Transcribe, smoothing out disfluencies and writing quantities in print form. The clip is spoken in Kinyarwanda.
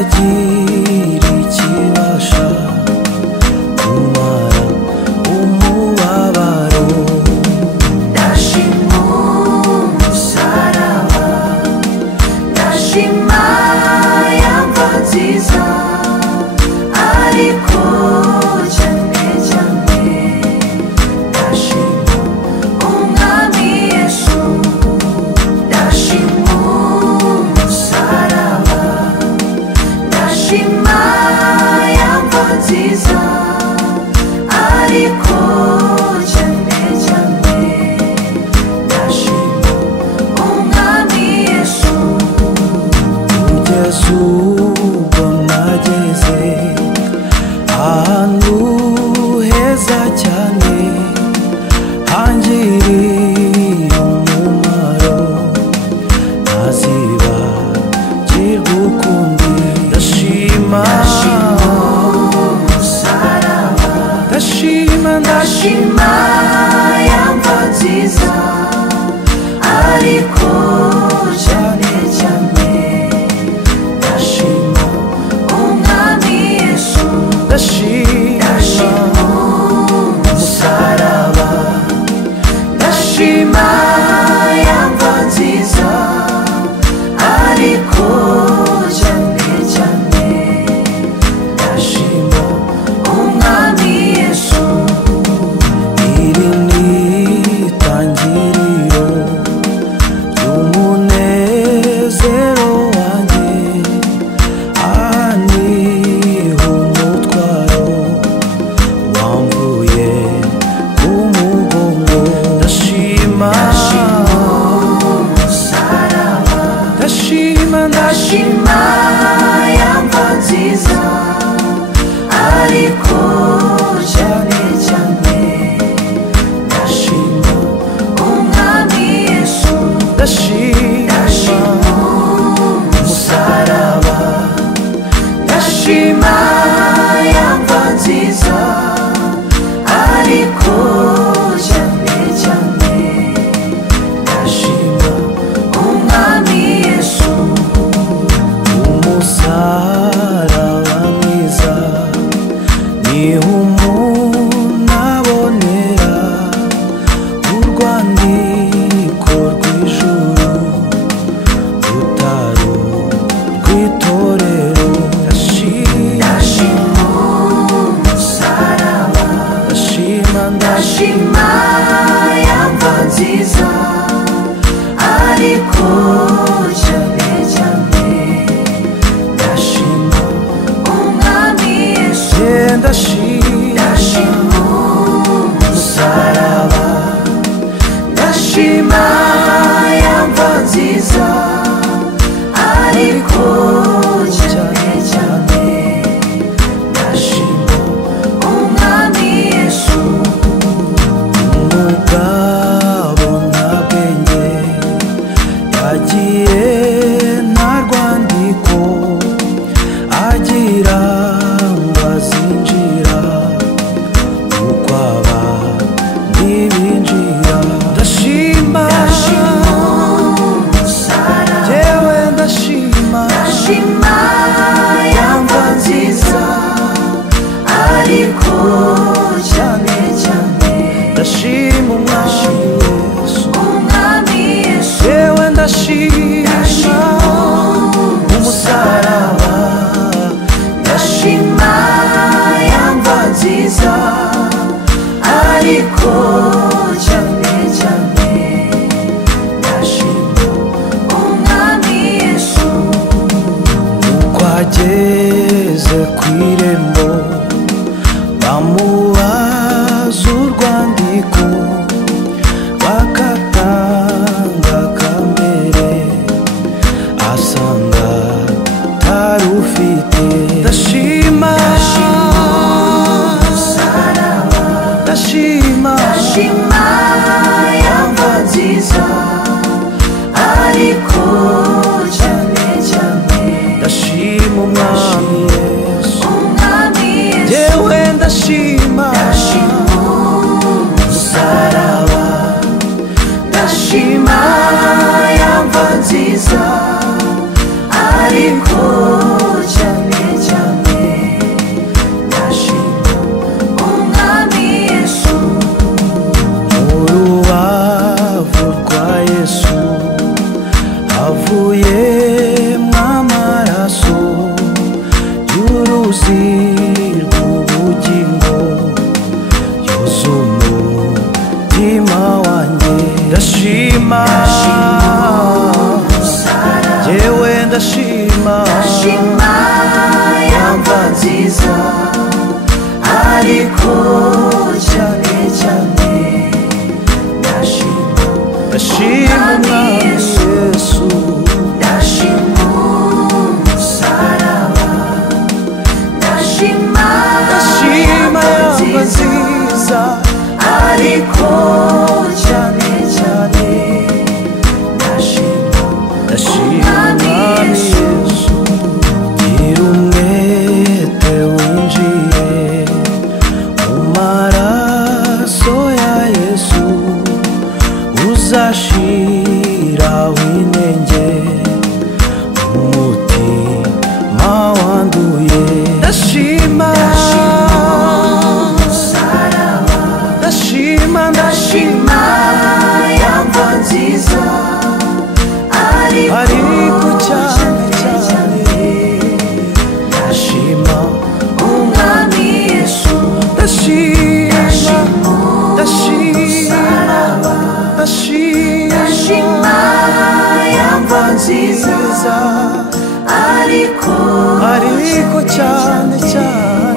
ntagira ikibasha kumara umubabaro. Ndashima umusaraba, ndashima ya mva nziza, ariko cyane cyane ndashima umwami Yesu. Ndashima umusaraba, ndashima ya mva nziza, ariko cyane cyane ndashima umwami Yesu. Kugeza ubwo nageze ahantu heza cyane hangiriye umumaro, ntazibagirwa ukundi. Ndashima umusaraba, ndashima ndashima ya mva nziza, ariko cyane cyane ndashima umwami Yesu. ndashima umusaraba, ndashima ya mva nziza, ariko cyane cyane ndashima umwami Yesu. iri ni itangiriro ry'umunezero wanjye, aha niho umutwaro wamvuye ku mugongo. Ndashima umusaraba, ndashima ndashima ya mva nziza, ariko cyane cyane ndashima umwami Yesu. ndashima umusaraba, ndashima ya mva nziza, ariko cyane cyane ndashima umwami Yesu. umusaraba mwiza niho umuntu abonera urwandiko rw'ijuru rutaro rw'itorero. Ndashima umusaraba, ndashima ndashima ya mva nziza, ariko cyane cyane ndashima umwami Yesu. ndashima umusaraba, ndashima ya mva nziza, ariko cyane cyane ndashima umwami Yesu. umugabo nta bwenge yagiye nta rwandiko agira ngo azinjira uko abandi binjira. ndashima umusaraba, yewe ndashima ndashima ya mva nziza, ariko cyane cyane ndashima umwami Yesu. umwami Yesu. yewe ndashima umusaraba, ndashima ya mva nziza, ariko cyane cyane ndashima umwami Yesu. uko ageze ku irembo bamubaza urwandiko bakatanga akambere, asanga tarufite. ndashima umusaraba, ndashima ndashima ya mva nziza, ariko cyane cyane ndashima umwami Yesu. umwami Yesu. yewe ndashima umusaraba, ndashima ya mva nziza, ariko cyane neza ariko ariko cyane cyane